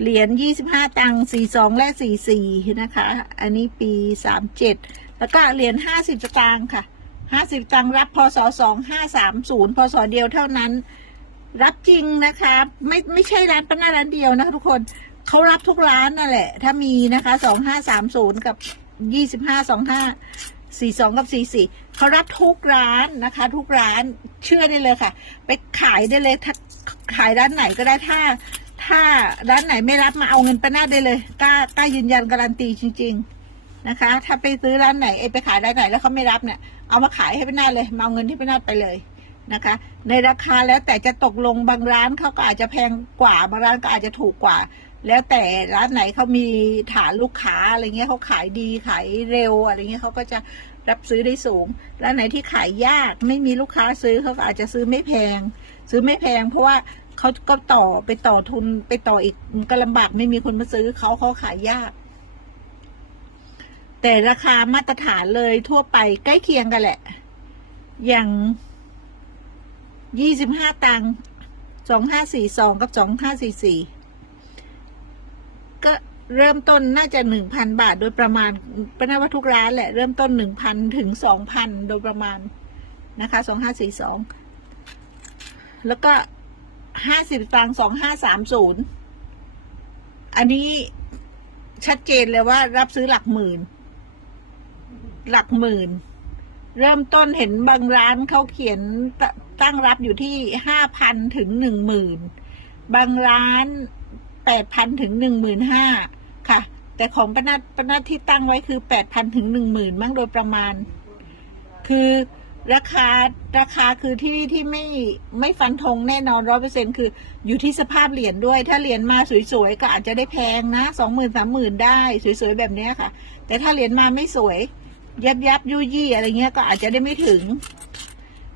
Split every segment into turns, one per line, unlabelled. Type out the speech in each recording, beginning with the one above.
เหรียญ25ตังค์42และ44นะคะ อันนี้ปี37แล้วก็เหรียญ50สตางค์ค่ะ50ตังค์รับพศ2530พศเดียวเท่านั้น รับจริงนะคะ ไม่ไม่ใช่ร้านป้าหน้าร้านเดียวนะคะทุกคนเขารับทุกร้านนั่นแหละ ถ้ามีนะคะ2530กับ25 25 42กับ44เขารับทุกร้านนะคะ ทุกร้านเชื่อได้เลยค่ะ ไปขายได้เลยถ้าขายร้านไหนก็ได้ถ้า ถ้าร้านไหนไม่รับมาเอาเงินป้าหน้าได้เลยกล้ากล้ายืนยันการันตีจริง ๆนะคะ ถ้าไปซื้อร้านไหนเอไปขายร้านไหนแล้วเขาไม่รับเนี่ยเอามาขายให้ป้าหน้าเลยมาเอาเงินที่ป้าหน้าไปเลยนะคะ ในราคาแล้วแต่จะตกลงบางร้านเขาก็อาจจะแพงกว่าบางร้านก็อาจจะถูกกว่า แล้วแต่ร้านไหนเขามีฐานลูกค้าอะไรเงี้ยเขาขายดีขายเร็วอะไรเงี้ยเขาก็จะรับซื้อได้สูง ร้านไหนที่ขายยากไม่มีลูกค้าซื้อเขาก็อาจจะซื้อไม่แพง ซื้อไม่แพง เพราะว่า เขาก็ต่อไปต่อทุนไปต่ออีกก็ลำบากไม่มีคนมาซื้อเขาเขาขายยาก แต่ราคามาตรฐานเลยทั่วไปใกล้เคียงกันแหละ อย่างยี่สิบห้าตังสองห้าสี่สองกับสองห้าสี่สี่ก็เริ่มต้นน่าจะหนึ่งพันบาทโดยประมาณเป็นว่าทุกร้านแหละ เริ่มต้นหนึ่งพันถึงสองพันโดยประมาณนะคะสองห้าสี่สองแล้วก็ ห้าสิบตังสองห้าสามศูนย์อันนี้ชัดเจนเลยว่ารับซื้อหลักหมื่น หลักหมื่น เริ่มต้นเห็นบางร้านเขาเขียนตตั้งรับอยู่ที่ห้าพันถึงหนึ่งหมื่นบางร้านแปดพันถึงหนึ่งหมื่นห้าค่ะ แต่ของปนัดปนัดที่ตั้งไว้คือแปดพันถึงหนึ่งหมื่นมั้งโดยประมาณ คือ ราคาราคาคือที่ที่ไม่ไม่ฟันธงแน่นอนร้อยเปอร์เซ็นคืออยู่ที่สภาพเหรียญด้วย ถ้าเหรียญมาสวยๆก็อาจจะได้แพงนะสองหมื่นสามหมื่นได้สวยๆแบบนี้ค่ะ แต่ถ้าเหรียญมาไม่สวย ยับยับยุยี่อะไรเงี้ยก็อาจจะได้ไม่ถึง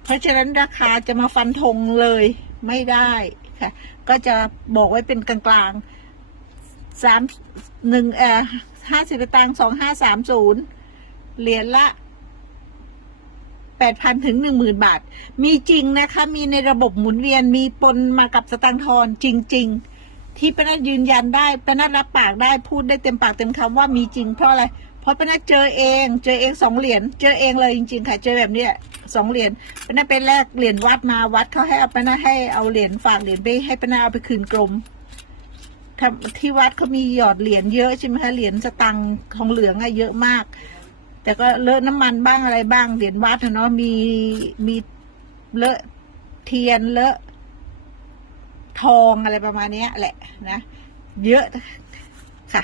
เพราะฉะนั้นราคาจะมาฟันธงเลยไม่ได้ค่ะ ก็จะบอกไว้เป็นกลางๆสามหนึ่งเอ่อห้าสิบตังค์สองห้าสามศูนย์เหรียญละ แปดพันถึงหนึ่งหมื่นบาท มีจริงนะคะ มีในระบบหมุนเวียนมีปนมากับสตังค์ทอนจริง ๆ ที่ป้านัทยืนยันได้ป้านัทรับปากได้พูดได้เต็มปากเต็มคำว่ามีจริงเพราะอะไร เพราะป้านัทเจอเอง เจอเองสองเหรียญเจอเองเลยจริง ๆ ค่ะ เจอแบบเนี้ยสองเหรียญป้านัทไปแลกเหรียญวัดมาวัดเขาให้เอาป้านัทให้เอาเหรียญฝากเหรียญไปให้ป้านัทเอาไปคืนกรมทที่วัดเขามีหยอดเหรียญเยอะใช่ไหมคะเหรียญสตังค์ทองเหลืองอะเยอะมาก แต่ก็เลอะน้ำมันบ้างอะไรบ้างเหรียญวัดเนาะมีมีเลอะเทียนเลอะทองอะไรประมาณเนี้ยแหละนะเยอะค่ะ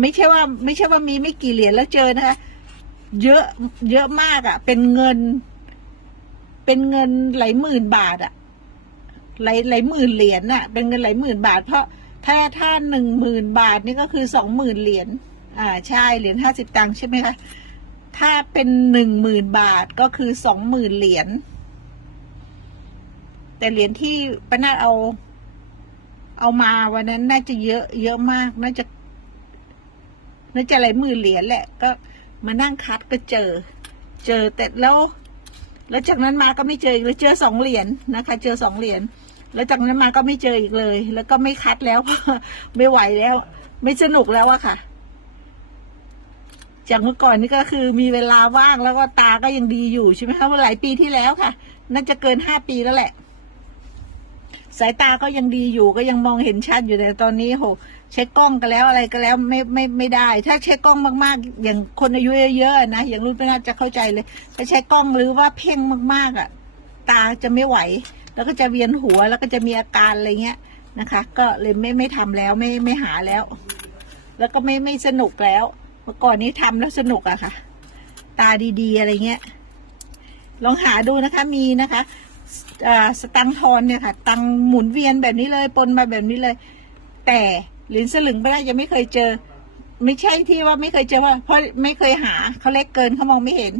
ไม่ใช่ว่าไม่ใช่ว่ามีไม่กี่เหรียญแล้วเจอนะคะเยอะเยอะมากอะ่ะ เป็นเงิน เป็นเงินหลายหมื่นบาทอะ่ะหลายหลายหมื่นเหรียญน่ะ เป็นเงินหลายหมื่นบาท เพราะถ้าถ้าหนึ่งหมื่นบาทนี่ก็คือสองหมื่นเหรียญอ่าใช่เหรียญห้าสิบตังค์ใช่ไหมคะ ถ้าเป็นหนึ่งหมื่นบาทก็คือสองหมื่นเหรียญ แต่เหรียญที่ป้านาเอา เอามาวันนั้นน่าจะเยอะ เยอะมาก น่าจะ น่าจะหลายหมื่นเหรียญแหละ ก็มานั่งคัดก็เจอ เจอแต่แล้ว แล้วจากนั้นมาก็ไม่เจออีกเลยเจอสองเหรียญนะคะ เจอสองเหรียญ แล้วจากนั้นมาก็ไม่เจออีกเลย แล้วก็ไม่คัดแล้ว ไม่ไหวแล้ว ไม่สนุกแล้วอะค่ะ จากเมื่อก่อนนี่ก็คือมีเวลาว่างแล้วก็ตาก็ยังดีอยู่ใช่ไหมคะเมื่อหลายปีที่แล้วค่ะ น่าจะเกินห้าปีแล้วแหละ สายตาก็ยังดีอยู่ก็ยังมองเห็นชัดอยู่แต่ตอนนี้โหใช้กล้องกันแล้วอะไรก็แล้วไม่ไม่ไม่ได้ ถ้าใช้กล้องมากๆ อย่างคนอายุเยอะๆนะอย่างรุ่นพี่น่าจะเข้าใจเลยถ้าใช้กล้องหรือว่าเพ่งมากๆอะ ตาจะไม่ไหว แล้วก็จะเวียนหัวแล้วก็จะมีอาการอะไรเงี้ยนะคะ ก็เลยไม่ไม่ทำแล้วไม่ไม่หาแล้ว แล้วก็ไม่ไม่สนุกแล้ว มื่อก่อนนี้ทำแล้วสนุกอะค่ะ ตาดีๆ อะไรเงี้ย ลองหาดูนะคะ มีนะคะสตังทอนเนี่ยค่ะ ตังหมุนเวียนแบบนี้เลยปนมาแบบนี้เลย แต่เหรียญสลึงไม่ได้ยังไม่เคยเจอ ไม่ใช่ที่ว่าไม่เคยเจอว่า เพราะไม่เคยหาเขาเล็กเกินเขามองไม่เห็น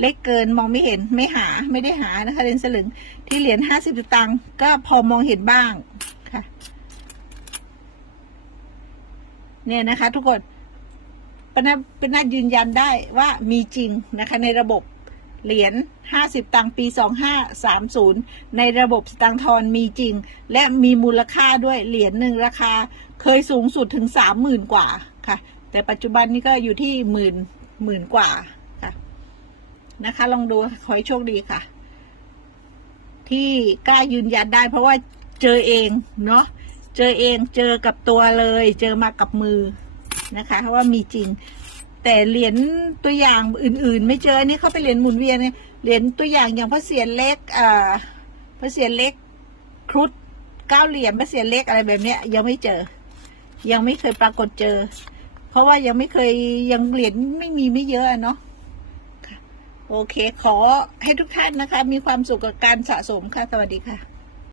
เล็กเกินมองไม่เห็น ไม่หาไม่ได้หานะคะเหรียญสลึงที่เหรียญห้าสิบตังก็พอมองเห็นบ้างค่ะ เนี่ยนะคะ ทุกคน ปนัดปนัดยืนยันได้ว่ามีจริงนะคะในระบบเหรียญ 50 ตังค์ปี 2530 ในระบบสตังทอนมีจริง และมีมูลค่าด้วยเหรียญหนึ่งราคาเคยสูงสุดถึง 30,000 กว่าค่ะ แต่ปัจจุบันนี้ก็อยู่ที่หมื่นหมื่นกว่าค่ะนะคะ ลองดูขอให้โชคดีค่ะ ที่กล้ายืนยันได้เพราะว่าเจอเองเนาะเจอเองเจอกับตัวเลย เจอมากับมือ นะคะ เพราะว่ามีจริง แต่เหรียญตัวอย่างอื่น ๆ ไม่เจออันนี่เขาไปนเหรียญหมุนเวียนไงเหรียญตัวอย่างอย่างพระเศียรเล็กอ่าพระเศียรเล็กครุฑเก้าเหรียญพระเศียรเล็กอะไรแบบเนี้ย ยังไม่เจอ ยังไม่เคยปรากฏเจอ เพราะว่ายังไม่เคยยังเหรียญไม่มีไม่เยอะเนาะโอเค ขอให้ทุกท่านนะคะ มีความสุขกับการสะสมค่ะ สวัสดีค่ะ